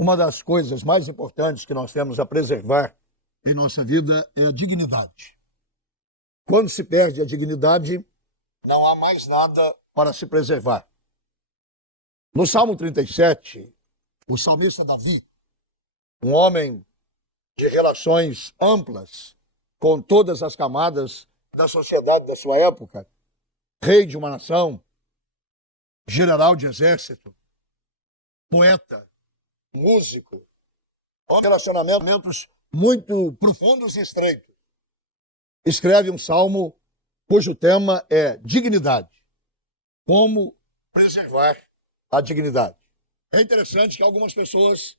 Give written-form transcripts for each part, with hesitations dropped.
Uma das coisas mais importantes que nós temos a preservar em nossa vida é a dignidade. Quando se perde a dignidade, não há mais nada para se preservar. No Salmo 37, o salmista Davi, um homem de relações amplas com todas as camadas da sociedade da sua época, rei de uma nação, general de exército, poeta, músico, relacionamentos muito profundos e estreitos. Escreve um salmo cujo tema é dignidade. Como preservar a dignidade. É interessante que algumas pessoas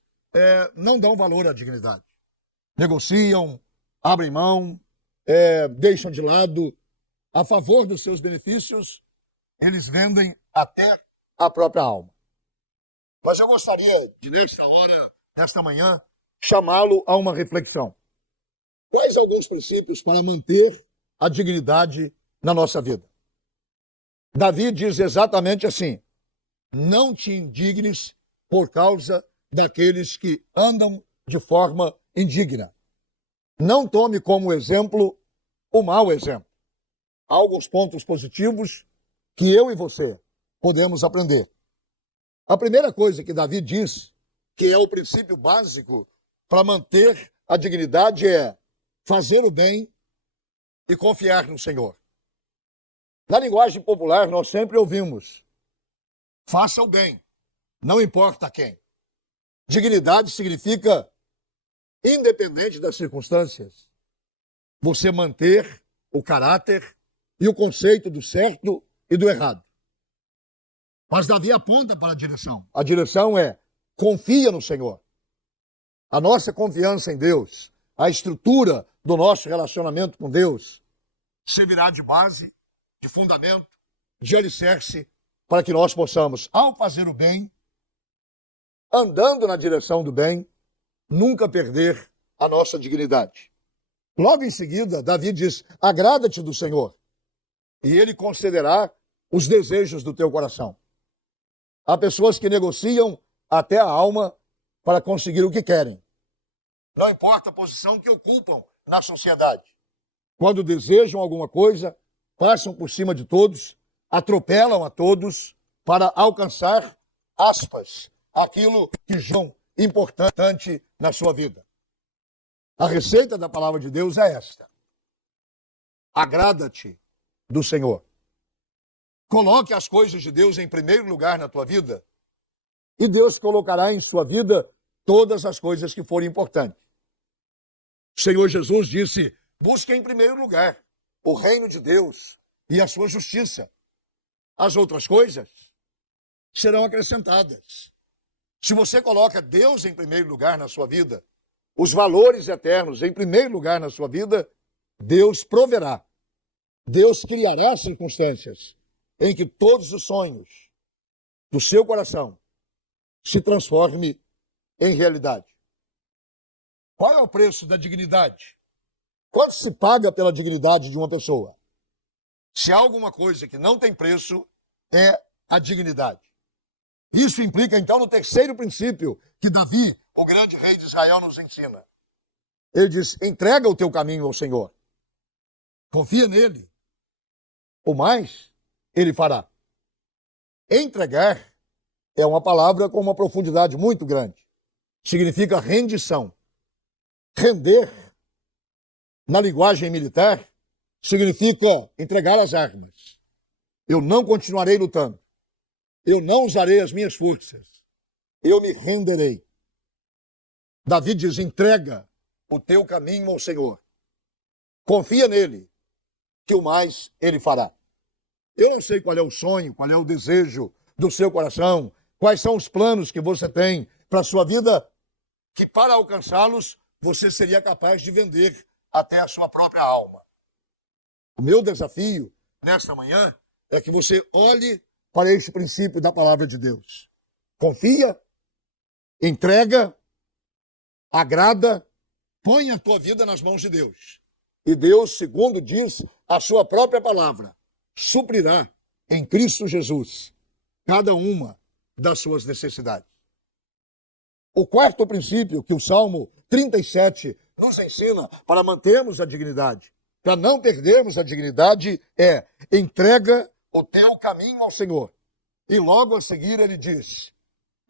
não dão valor à dignidade. Negociam, abrem mão, deixam de lado. A favor dos seus benefícios, eles vendem até a própria alma. Mas eu gostaria de, nesta hora, nesta manhã, chamá-lo a uma reflexão. Quais alguns princípios para manter a dignidade na nossa vida? Davi diz exatamente assim: não te indignes por causa daqueles que andam de forma indigna. Não tome como exemplo o mau exemplo. Há alguns pontos positivos que eu e você podemos aprender. A primeira coisa que Davi diz, que é o princípio básico para manter a dignidade, é fazer o bem e confiar no Senhor. Na linguagem popular, nós sempre ouvimos: faça o bem, não importa a quem. Dignidade significa, independente das circunstâncias, você manter o caráter e o conceito do certo e do errado. Mas Davi aponta para a direção. A direção é: confia no Senhor. A nossa confiança em Deus, a estrutura do nosso relacionamento com Deus, servirá de base, de fundamento, de alicerce, para que nós possamos, ao fazer o bem, andando na direção do bem, nunca perder a nossa dignidade. Logo em seguida, Davi diz: agrada-te do Senhor, e Ele concederá os desejos do teu coração. Há pessoas que negociam até a alma para conseguir o que querem. Não importa a posição que ocupam na sociedade. Quando desejam alguma coisa, passam por cima de todos, atropelam a todos para alcançar, aspas, aquilo que é importante na sua vida. A receita da palavra de Deus é esta: agrada-te do Senhor. Coloque as coisas de Deus em primeiro lugar na tua vida e Deus colocará em sua vida todas as coisas que forem importantes. O Senhor Jesus disse: busque em primeiro lugar o reino de Deus e a sua justiça. As outras coisas serão acrescentadas. Se você coloca Deus em primeiro lugar na sua vida, os valores eternos em primeiro lugar na sua vida, Deus proverá. Deus criará circunstâncias em que todos os sonhos do seu coração se transformem em realidade. Qual é o preço da dignidade? Quanto se paga pela dignidade de uma pessoa? Se há alguma coisa que não tem preço, é a dignidade. Isso implica, então, no terceiro princípio que Davi, o grande rei de Israel, nos ensina. Ele diz: entrega o teu caminho ao Senhor. Confia nele. O mais Ele fará. Entregar é uma palavra com uma profundidade muito grande. Significa rendição. Render, na linguagem militar, significa entregar as armas. Eu não continuarei lutando. Eu não usarei as minhas forças. Eu me renderei. Davi diz: entrega o teu caminho ao Senhor. Confia nele, que o mais Ele fará. Eu não sei qual é o sonho, qual é o desejo do seu coração, quais são os planos que você tem para a sua vida, que para alcançá-los você seria capaz de vender até a sua própria alma. O meu desafio nesta manhã é que você olhe para este princípio da palavra de Deus. Confia, entrega, agrada, põe a tua vida nas mãos de Deus. E Deus, segundo diz a sua própria palavra, suprirá em Cristo Jesus cada uma das suas necessidades. O quarto princípio que o Salmo 37 nos ensina para mantermos a dignidade, para não perdermos a dignidade, é: entrega o teu caminho ao Senhor. E logo a seguir ele diz: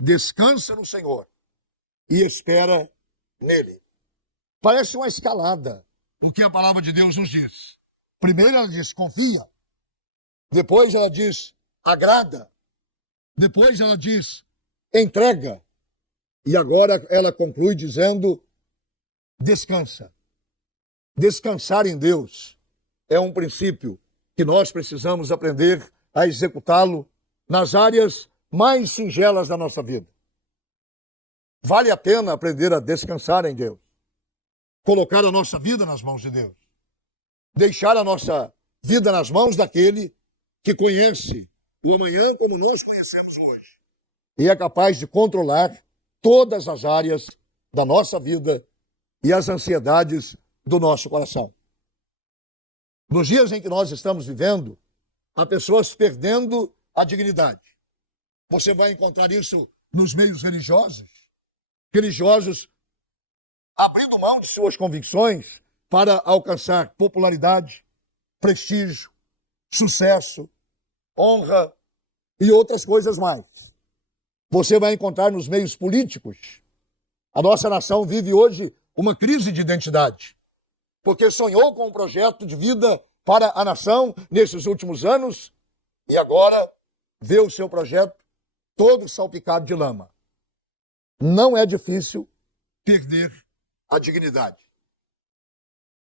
descansa no Senhor e espera nele. Parece uma escalada do que a palavra de Deus nos diz. Primeiro ela diz: confia. Depois ela diz: agrada. Depois ela diz: entrega. E agora ela conclui dizendo: descansa. Descansar em Deus é um princípio que nós precisamos aprender a executá-lo nas áreas mais singelas da nossa vida. Vale a pena aprender a descansar em Deus. Colocar a nossa vida nas mãos de Deus. Deixar a nossa vida nas mãos daquele que conhece o amanhã como nós conhecemos hoje. E é capaz de controlar todas as áreas da nossa vida e as ansiedades do nosso coração. Nos dias em que nós estamos vivendo, há pessoas perdendo a dignidade. Você vai encontrar isso nos meios religiosos. Religiosos abrindo mão de suas convicções para alcançar popularidade, prestígio, sucesso, honra e outras coisas mais. Você vai encontrar nos meios políticos. A nossa nação vive hoje uma crise de identidade, porque sonhou com um projeto de vida para a nação nesses últimos anos e agora vê o seu projeto todo salpicado de lama. Não é difícil perder a dignidade.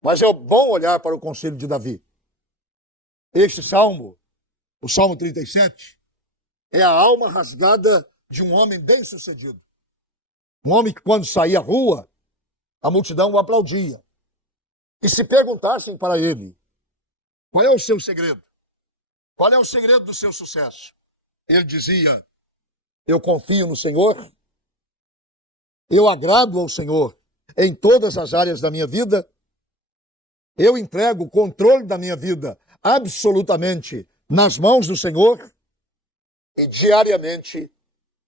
Mas é bom olhar para o conselho de Davi. Este salmo, o Salmo 37, é a alma rasgada de um homem bem-sucedido. Um homem que, quando saía à rua, a multidão o aplaudia. E se perguntassem para ele: qual é o seu segredo? Qual é o segredo do seu sucesso? Ele dizia: eu confio no Senhor, eu agrado ao Senhor em todas as áreas da minha vida, eu entrego o controle da minha vida absolutamente nas mãos do Senhor e diariamente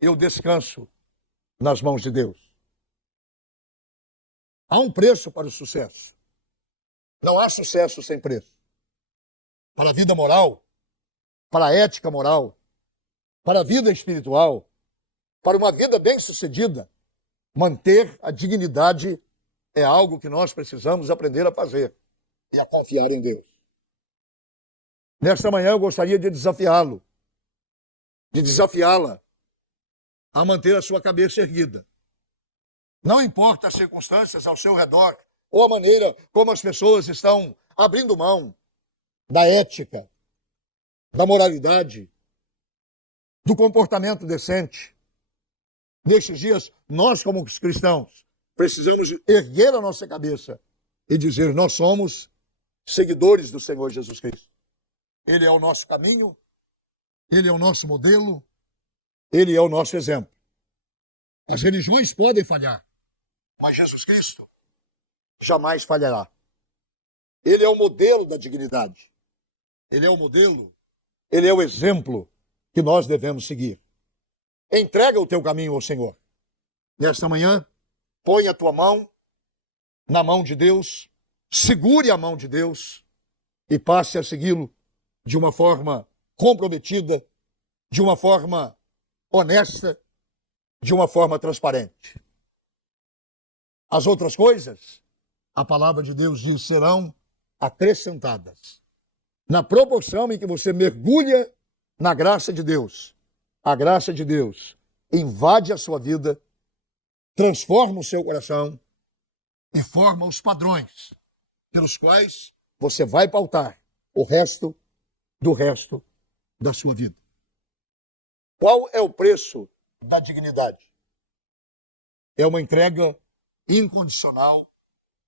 eu descanso nas mãos de Deus. Há um preço para o sucesso. Não há sucesso sem preço. Para a vida moral, para a ética moral, para a vida espiritual, para uma vida bem-sucedida, manter a dignidade é algo que nós precisamos aprender a fazer e a confiar em Deus. Nesta manhã eu gostaria de desafiá-lo, de desafiá-la a manter a sua cabeça erguida. Não importa as circunstâncias ao seu redor ou a maneira como as pessoas estão abrindo mão da ética, da moralidade, do comportamento decente. Nestes dias, nós como cristãos precisamos erguer a nossa cabeça e dizer: nós somos seguidores do Senhor Jesus Cristo. Ele é o nosso caminho, ele é o nosso modelo, ele é o nosso exemplo. As religiões podem falhar, mas Jesus Cristo jamais falhará. Ele é o modelo da dignidade. Ele é o modelo, ele é o exemplo que nós devemos seguir. Entrega o teu caminho ao Senhor. Nesta manhã, põe a tua mão na mão de Deus, segure a mão de Deus e passe a segui-lo de uma forma comprometida, de uma forma honesta, de uma forma transparente. As outras coisas, a palavra de Deus diz, serão acrescentadas. Na proporção em que você mergulha na graça de Deus, a graça de Deus invade a sua vida, transforma o seu coração e forma os padrões pelos quais você vai pautar o resto da sua vida. Qual é o preço da dignidade? É uma entrega incondicional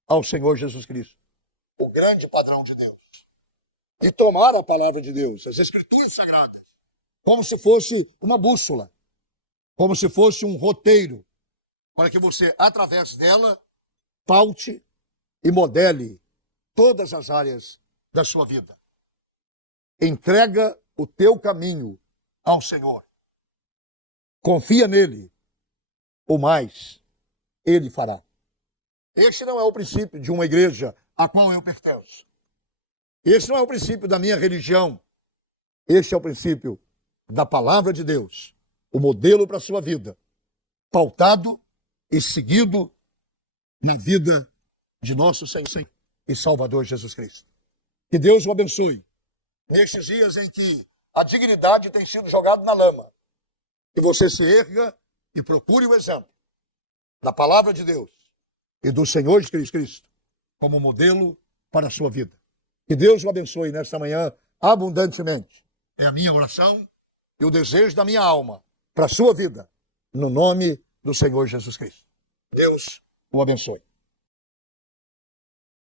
ao Senhor Jesus Cristo, o grande padrão de Deus. E tomar a palavra de Deus, as Escrituras Sagradas, como se fosse uma bússola, como se fosse um roteiro, para que você, através dela, paute e modele todas as áreas da sua vida. Entrega o teu caminho ao Senhor. Confia nele ou mais ele fará. Este não é o princípio de uma igreja a qual eu pertenço. Este não é o princípio da minha religião. Este é o princípio da palavra de Deus, o modelo para a sua vida, pautado e seguido na vida de nosso Senhor e Salvador Jesus Cristo. Que Deus o abençoe nestes dias em que a dignidade tem sido jogada na lama. Que você se erga e procure o exemplo da palavra de Deus e do Senhor Jesus Cristo como modelo para a sua vida. Que Deus o abençoe nesta manhã abundantemente. É a minha oração e o desejo da minha alma para a sua vida, no nome do Senhor Jesus Cristo. Deus o abençoe.